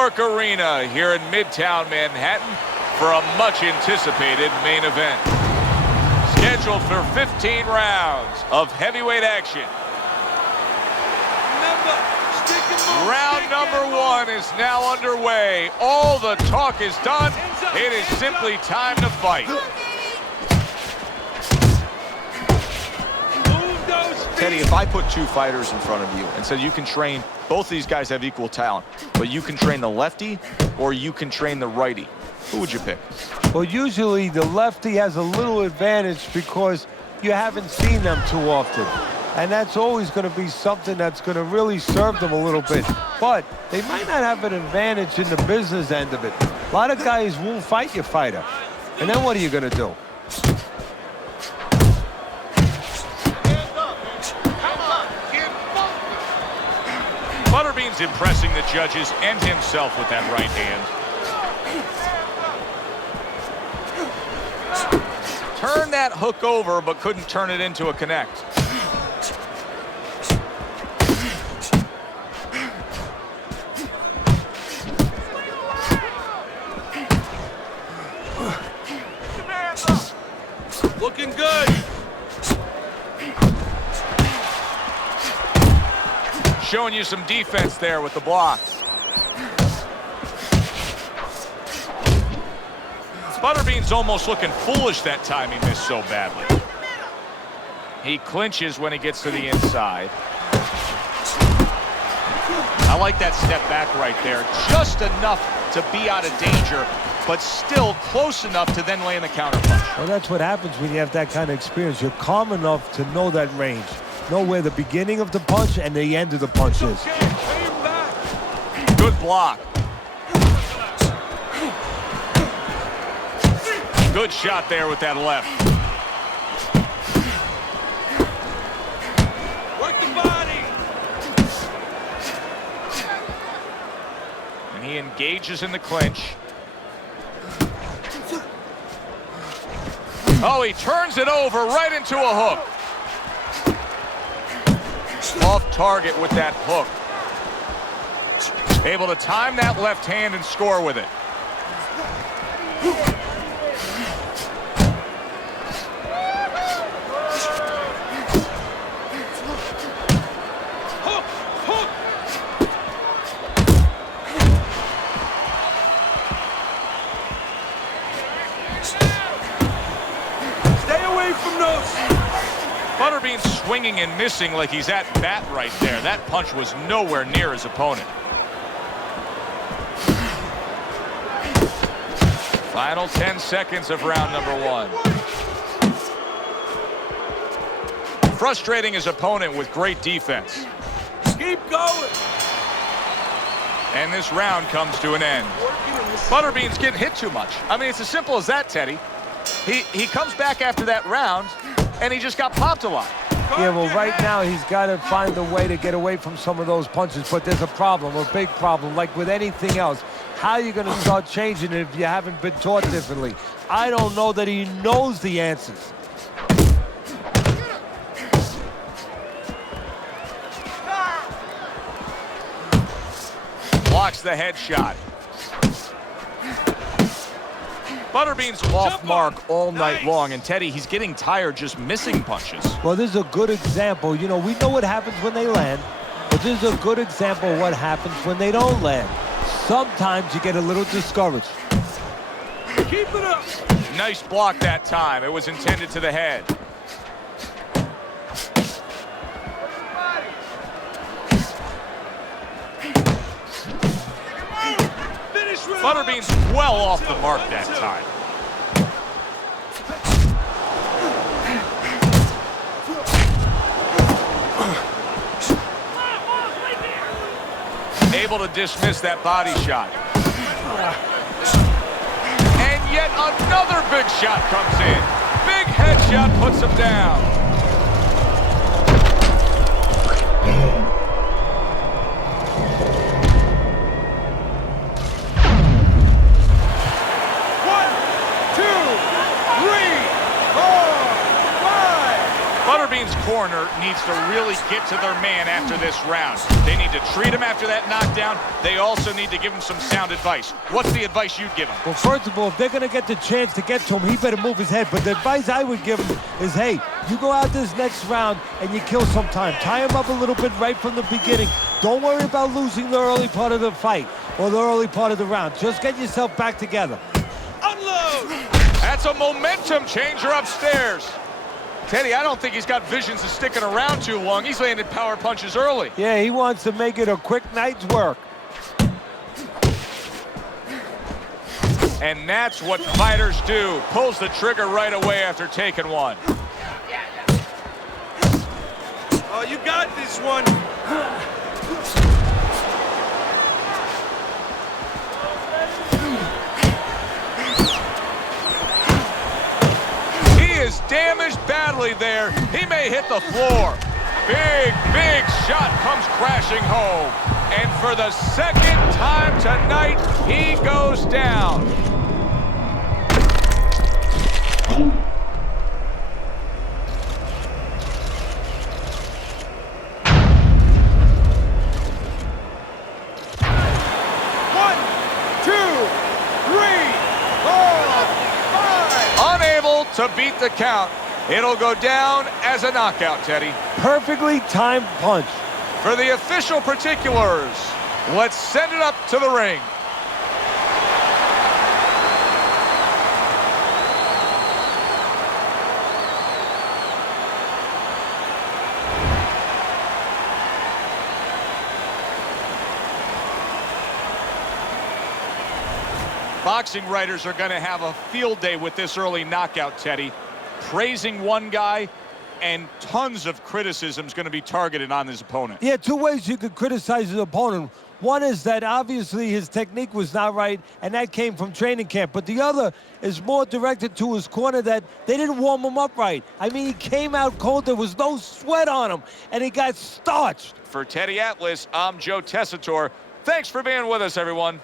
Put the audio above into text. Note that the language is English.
York Arena here in Midtown Manhattan for a much-anticipated main event. Scheduled for 15 rounds of heavyweight action. Round number one is now underway. All the talk is done. It is simply time to fight. Teddy, if I put two fighters in front of you and said you can train, both these guys have equal talent, but you can train the lefty or you can train the righty, who would you pick? Well, usually the lefty has a little advantage because you haven't seen them too often. And that's always going to be something that's going to really serve them a little bit. But they might not have an advantage in the business end of it. A lot of guys won't fight your fighter. And then what are you going to do? Butterbean's impressing the judges and himself with that right hand. Turned that hook over, but couldn't turn it into a connect. Looking good. Showing you some defense there with the block. Butterbean's almost looking foolish that time he missed so badly. He clinches when he gets to the inside. I like that step back right there. Just enough to be out of danger, but still close enough to then land the counterpunch. Well, that's what happens when you have that kind of experience. You're calm enough to know that range. Know where the beginning of the punch and the end of the punch is. Good block. Good shot there with that left. Work the body. And he engages in the clinch. Oh, he turns it over right into a hook. Off target with that hook. Able to time that left hand and score with it. Hook, hook. Stay away from those. Butterbean swinging and missing like he's at bat right there. That punch was nowhere near his opponent. Final 10 seconds of round number one. Frustrating his opponent with great defense. Keep going. And this round comes to an end. Butterbean's getting hit too much. I mean, it's as simple as that, Teddy. He comes back after that round, and he just got popped a lot. Yeah, well, right now he's got to find a way to get away from some of those punches, but there's a problem, a big problem, like with anything else. How are you going to start changing it if you haven't been taught differently? I don't know that he knows the answers. Blocks the headshot. Butterbean's off mark all night long, and Teddy, he's getting tired just missing punches. Well, this is a good example. You know, we know what happens when they land, but this is a good example of what happens when they don't land. Sometimes you get a little discouraged. Keep it up. Nice block that time. It was intended to the head. Butterbean's well off the mark that time. Able to dismiss that body shot. And yet another big shot comes in. Big headshot puts him down. Butterbean's corner corner needs to really get to their man after this round. They need to treat him after that knockdown. They also need to give him some sound advice. What's the advice you'd give him? Well, first of all, if they're going to get the chance to get to him, he better move his head. But the advice I would give him is, hey, you go out this next round and you kill some time. Tie him up a little bit right from the beginning. Don't worry about losing the early part of the fight or the early part of the round. Just get yourself back together. Unload! That's a momentum changer upstairs. Teddy, I don't think he's got visions of sticking around too long. He's landed power punches early. Yeah, he wants to make it a quick night's work. And that's what fighters do. Pulls the trigger right away after taking one. Oh, you got this one. He is damaged badly there. He may hit the floor. Big shot comes crashing home. And for the second time tonight, he goes down. To beat the count. It'll go down as a knockout, Teddy. Perfectly timed punch. For the official particulars, let's send it up to the ring. Boxing writers are going to have a field day with this early knockout, Teddy. Praising one guy and tons of criticism is going to be targeted on his opponent. Yeah, two ways you could criticize his opponent. One is that obviously his technique was not right, and that came from training camp. But the other is more directed to his corner that they didn't warm him up right. I mean, he came out cold. There was no sweat on him, and he got starched. For Teddy Atlas, I'm Joe Tessitore. Thanks for being with us, everyone.